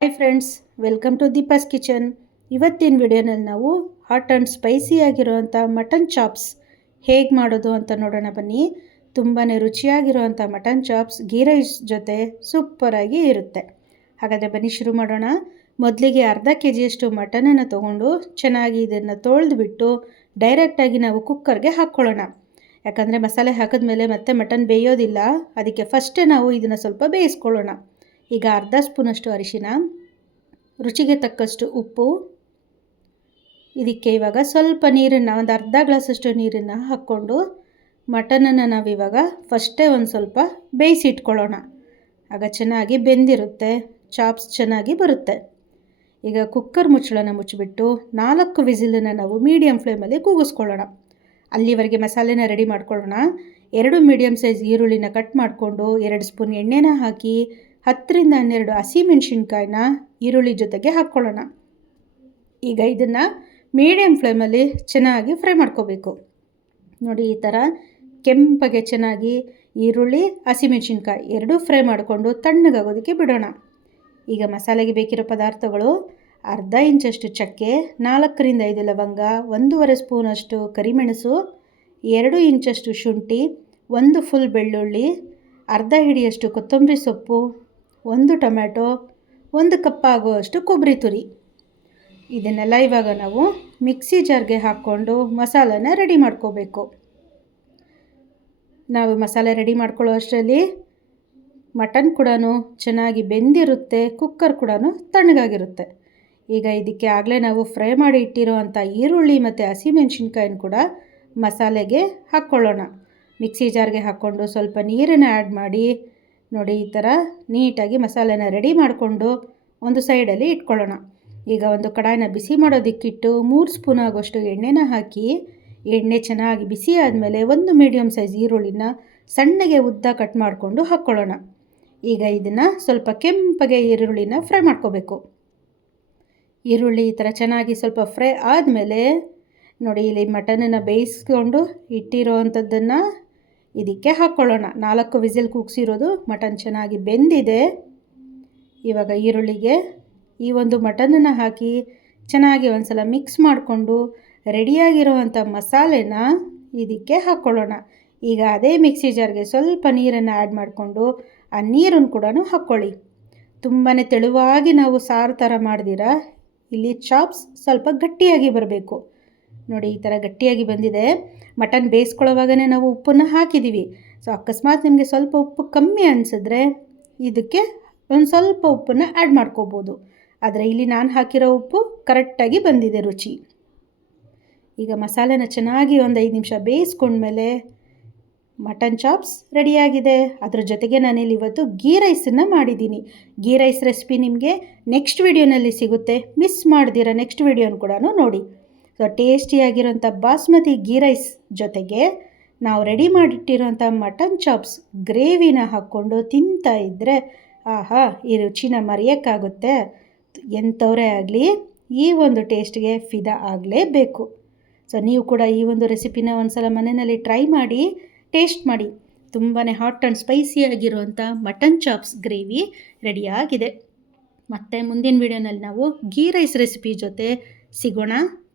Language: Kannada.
Hi friends welcome to Deepa's kitchen ಇವತ್ತಿನ ವಿಡಿಯೋನಲ್ಲಿ ನಾವು ಹಾಟ್ ಆ್ಯಂಡ್ ಸ್ಪೈಸಿ ಆಗಿರುವಂಥ ಮಟನ್ ಚಾಪ್ಸ್ ಹೇಗೆ ಮಾಡೋದು ಅಂತ ನೋಡೋಣ ಬನ್ನಿ. ತುಂಬಾ ರುಚಿಯಾಗಿರುವಂಥ ಮಟನ್ ಚಾಪ್ಸ್ ಗೀ ರೈಸ್ ಜೊತೆ ಸೂಪರಾಗಿ ಇರುತ್ತೆ. ಹಾಗಾದರೆ ಬನ್ನಿ ಶುರು ಮಾಡೋಣ. ಮೊದಲಿಗೆ ಅರ್ಧ ಕೆ ಜಿಯಷ್ಟು ಮಟನನ್ನು ತೊಗೊಂಡು ಚೆನ್ನಾಗಿ ಇದನ್ನು ತೊಳೆದ್ಬಿಟ್ಟು ಡೈರೆಕ್ಟಾಗಿ ನಾವು ಕುಕ್ಕರ್ಗೆ ಹಾಕ್ಕೊಳ್ಳೋಣ. ಯಾಕಂದರೆ ಮಸಾಲೆ ಹಾಕಿದ್ಮೇಲೆ ಮತ್ತೆ ಮಟನ್ ಬೇಯೋದಿಲ್ಲ. ಅದಕ್ಕೆ ಫಸ್ಟೇ ನಾವು ಇದನ್ನು ಸ್ವಲ್ಪ ಬೇಯಿಸ್ಕೊಳ್ಳೋಣ. ಈಗ ಅರ್ಧ ಸ್ಪೂನಷ್ಟು ಅರಿಶಿನ, ರುಚಿಗೆ ತಕ್ಕಷ್ಟು ಉಪ್ಪು, ಇದಕ್ಕೆ ಇವಾಗ ಸ್ವಲ್ಪ ನೀರನ್ನು, ಒಂದು ಅರ್ಧ ಗ್ಲಾಸಷ್ಟು ನೀರನ್ನು ಹಾಕ್ಕೊಂಡು ಮಟನನ್ನು ನಾವಿವಾಗ ಫಸ್ಟೇ ಒಂದು ಸ್ವಲ್ಪ ಬೇಯಿಸಿಟ್ಕೊಳ್ಳೋಣ. ಆಗ ಚೆನ್ನಾಗಿ ಬೆಂದಿರುತ್ತೆ ಚಾಪ್ಸ್ ಚೆನ್ನಾಗಿ ಬರುತ್ತೆ. ಈಗ ಕುಕ್ಕರ್ ಮುಚ್ಚಳನ ಮುಚ್ಚಿಬಿಟ್ಟು ನಾಲ್ಕು ವಿಸಿಲನ್ನು ನಾವು ಮೀಡಿಯಮ್ ಫ್ಲೇಮಲ್ಲಿ ಕೂಗಿಸ್ಕೊಳ್ಳೋಣ. ಅಲ್ಲಿವರೆಗೆ ಮಸಾಲೆನ ರೆಡಿ ಮಾಡ್ಕೊಳ್ಳೋಣ. ಎರಡು ಮೀಡಿಯಮ್ ಸೈಜ್ ಈರುಳ್ಳಿನ ಕಟ್ ಮಾಡಿಕೊಂಡು ಎರಡು ಸ್ಪೂನ್ ಎಣ್ಣೆನ ಹಾಕಿ ಹತ್ತರಿಂದ ಹನ್ನೆರಡು ಹಸಿಮೆಣ್ಸಿನ್ಕಾಯಿನ ಈರುಳ್ಳಿ ಜೊತೆಗೆ ಹಾಕ್ಕೊಳ್ಳೋಣ. ಈಗ ಇದನ್ನು ಮೀಡಿಯಮ್ ಫ್ಲೇಮಲ್ಲಿ ಚೆನ್ನಾಗಿ ಫ್ರೈ ಮಾಡ್ಕೋಬೇಕು. ನೋಡಿ, ಈ ಥರ ಕೆಂಪಗೆ ಚೆನ್ನಾಗಿ ಈರುಳ್ಳಿ, ಹಸಿಮೆಣ್ಸಿನ್ಕಾಯಿ ಎರಡೂ ಫ್ರೈ ಮಾಡಿಕೊಂಡು ತಣ್ಣಗಾಗೋದಕ್ಕೆ ಬಿಡೋಣ. ಈಗ ಮಸಾಲೆಗೆ ಬೇಕಿರೋ ಪದಾರ್ಥಗಳು, ಅರ್ಧ ಇಂಚಷ್ಟು ಚಕ್ಕೆ, ನಾಲ್ಕರಿಂದ ಐದು ಲವಂಗ, ಒಂದೂವರೆ ಸ್ಪೂನಷ್ಟು ಕರಿಮೆಣಸು, ಎರಡು ಇಂಚಷ್ಟು ಶುಂಠಿ, ಒಂದು ಫುಲ್ ಬೆಳ್ಳುಳ್ಳಿ, ಅರ್ಧ ಹಿಡಿಯಷ್ಟು ಕೊತ್ತಂಬರಿ ಸೊಪ್ಪು ಒಂದು ಟೊಮ್ಯಾಟೊ, ಒಂದು ಕಪ್ ಆಗುವಷ್ಟು ಕೊಬ್ಬರಿ ತುರಿ. ಇದನ್ನೆಲ್ಲ ಇವಾಗ ನಾವು ಮಿಕ್ಸಿ ಜಾರ್ಗೆ ಹಾಕ್ಕೊಂಡು ಮಸಾಲನ ರೆಡಿ ಮಾಡ್ಕೋಬೇಕು. ನಾವು ಮಸಾಲೆ ರೆಡಿ ಮಾಡ್ಕೊಳ್ಳೋ ಅಷ್ಟರಲ್ಲಿ ಮಟನ್ ಕೂಡ ಚೆನ್ನಾಗಿ ಬೆಂದಿರುತ್ತೆ, ಕುಕ್ಕರ್ ಕೂಡ ತಣ್ಣಗಾಗಿರುತ್ತೆ. ಈಗ ಇದಕ್ಕೆ ಆಗಲೇ ನಾವು ಫ್ರೈ ಮಾಡಿ ಇಟ್ಟಿರೋವಂಥ ಈರುಳ್ಳಿ ಮತ್ತು ಹಸಿಮೆಣ್ಸಿನ್ಕಾಯಿನ ಕೂಡ ಮಸಾಲೆಗೆ ಹಾಕ್ಕೊಳ್ಳೋಣ. ಮಿಕ್ಸಿ ಜಾರ್ಗೆ ಹಾಕ್ಕೊಂಡು ಸ್ವಲ್ಪ ನೀರನ್ನು ಆ್ಯಡ್ ಮಾಡಿ ನೋಡಿ ಈ ಥರ ನೀಟಾಗಿ ಮಸಾಲೆನ ರೆಡಿ ಮಾಡಿಕೊಂಡು ಒಂದು ಸೈಡಲ್ಲಿ ಇಟ್ಕೊಳ್ಳೋಣ. ಈಗ ಒಂದು ಕಡಾಯಿನ ಬಿಸಿ ಮಾಡೋದಕ್ಕಿಟ್ಟು ಮೂರು ಸ್ಪೂನ್ ಆಗೋಷ್ಟು ಎಣ್ಣೆನ ಹಾಕಿ, ಎಣ್ಣೆ ಚೆನ್ನಾಗಿ ಬಿಸಿ ಆದಮೇಲೆ ಒಂದು ಮೀಡಿಯಮ್ ಸೈಜ್ ಈರುಳ್ಳಿನ ಸಣ್ಣಗೆ ಉದ್ದ ಕಟ್ ಮಾಡಿಕೊಂಡು ಹಾಕ್ಕೊಳ್ಳೋಣ. ಈಗ ಇದನ್ನು ಸ್ವಲ್ಪ ಕೆಂಪಗೆ ಈರುಳ್ಳಿನ ಫ್ರೈ ಮಾಡ್ಕೋಬೇಕು. ಈರುಳ್ಳಿ ಈ ಥರ ಚೆನ್ನಾಗಿ ಸ್ವಲ್ಪ ಫ್ರೈ ಆದಮೇಲೆ ನೋಡಿ ಇಲ್ಲಿ ಮಟನನ್ನು ಬೇಯಿಸ್ಕೊಂಡು ಇಟ್ಟಿರೋ ಅಂಥದ್ದನ್ನು ಇದಕ್ಕೆ ಹಾಕ್ಕೊಳ್ಳೋಣ ನಾಲ್ಕು ವಿಸಿಲ್ ಕೂಗಿಸಿರೋದು ಮಟನ್ ಚೆನ್ನಾಗಿ ಬೆಂದಿದೆ. ಇವಾಗ ಈರುಳ್ಳಿಗೆ ಈ ಒಂದು ಮಟನನ್ನು ಹಾಕಿ ಚೆನ್ನಾಗಿ ಒಂದು ಸಲ ಮಿಕ್ಸ್ ಮಾಡಿಕೊಂಡು ರೆಡಿಯಾಗಿರುವಂಥ ಮಸಾಲೆನ ಇದಕ್ಕೆ ಹಾಕ್ಕೊಳ್ಳೋಣ ಈಗ ಅದೇ ಮಿಕ್ಸಿ ಜಾರ್ಗೆ ಸ್ವಲ್ಪ ನೀರನ್ನು ಆ್ಯಡ್ ಮಾಡಿಕೊಂಡು ಆ ನೀರನ್ನು ಕೂಡ ಹಾಕ್ಕೊಳ್ಳಿ ತುಂಬಾ ತೆಳುವಾಗಿ ನಾವು ಸಾರು ಥರ ಮಾಡಿದಿರ? ಇಲ್ಲಿ ಚಾಪ್ಸ್ ಸ್ವಲ್ಪ ಗಟ್ಟಿಯಾಗಿ ಬರಬೇಕು. ನೋಡಿ, ಈ ಥರ ಗಟ್ಟಿಯಾಗಿ ಬಂದಿದೆ. ಮಟನ್ ಬೇಯಿಸ್ಕೊಳ್ಳೋವಾಗನೇ ನಾವು ಉಪ್ಪನ್ನು ಹಾಕಿದ್ದೀವಿ. ಸೊ ಅಕಸ್ಮಾತ್ ನಿಮಗೆ ಸ್ವಲ್ಪ ಉಪ್ಪು ಕಮ್ಮಿ ಅನಿಸಿದ್ರೆ ಇದಕ್ಕೆ ಒಂದು ಸ್ವಲ್ಪ ಉಪ್ಪನ್ನು ಆ್ಯಡ್ ಮಾಡ್ಕೋಬೋದು. ಆದರೆ ಇಲ್ಲಿ ನಾನು ಹಾಕಿರೋ ಉಪ್ಪು ಕರೆಕ್ಟಾಗಿ ಬಂದಿದೆ ರುಚಿ. ಈಗ ಮಸಾಲೆನ ಚೆನ್ನಾಗಿ ಒಂದು ಐದು ನಿಮಿಷ ಬೇಯಿಸ್ಕೊಂಡ್ಮೇಲೆ ಮಟನ್ ಚಾಪ್ಸ್ ರೆಡಿಯಾಗಿದೆ. ಅದ್ರ ಜೊತೆಗೆ ನಾನಿಲ್ಲಿ ಇವತ್ತು ಗೀ ರೈಸನ್ನು ಮಾಡಿದ್ದೀನಿ. ಗೀ ರೈಸ್ ರೆಸಿಪಿ ನಿಮಗೆ ನೆಕ್ಸ್ಟ್ ವಿಡಿಯೋನಲ್ಲಿ ಸಿಗುತ್ತೆ. ಮಿಸ್ ಮಾಡ್ದಿರ ನೆಕ್ಸ್ಟ್ ವಿಡಿಯೋನ ಕೂಡ ನೋಡಿ. ಸೊ ಟೇಸ್ಟಿಯಾಗಿರೋಂಥ ಬಾಸ್ಮತಿ ಗೀ ರೈಸ್ ಜೊತೆಗೆ ನಾವು ರೆಡಿ ಮಾಡಿಟ್ಟಿರೋಂಥ ಮಟನ್ ಚಾಪ್ಸ್ ಗ್ರೇವಿನ ಹಾಕ್ಕೊಂಡು ತಿಂತಾ ಇದ್ದರೆ ಆಹಾ, ಈ ರುಚಿನ ಮರೆಯೋಕ್ಕಾಗುತ್ತೆ. ಎಂಥವರೇ ಆಗಲಿ, ಈ ಒಂದು ಟೇಸ್ಟ್ಗೆ ಫಿದಾ ಆಗಲೇಬೇಕು. ಸೊ ನೀವು ಕೂಡ ಈ ಒಂದು ರೆಸಿಪಿನ ಒಂದು ಸಲ ಮನೆಯಲ್ಲಿ ಟ್ರೈ ಮಾಡಿ ಟೇಸ್ಟ್ ಮಾಡಿ. ತುಂಬಾ ಹಾಟ್ ಆ್ಯಂಡ್ ಸ್ಪೈಸಿಯಾಗಿರುವಂಥ ಮಟನ್ ಚಾಪ್ಸ್ ಗ್ರೇವಿ ರೆಡಿಯಾಗಿದೆ ಮತ್ತು ಮುಂದಿನ ವೀಡಿಯೋನಲ್ಲಿ ನಾವು ಗೀ ರೈಸ್ ರೆಸಿಪಿ ಜೊತೆ ಸಿಗೋಣ.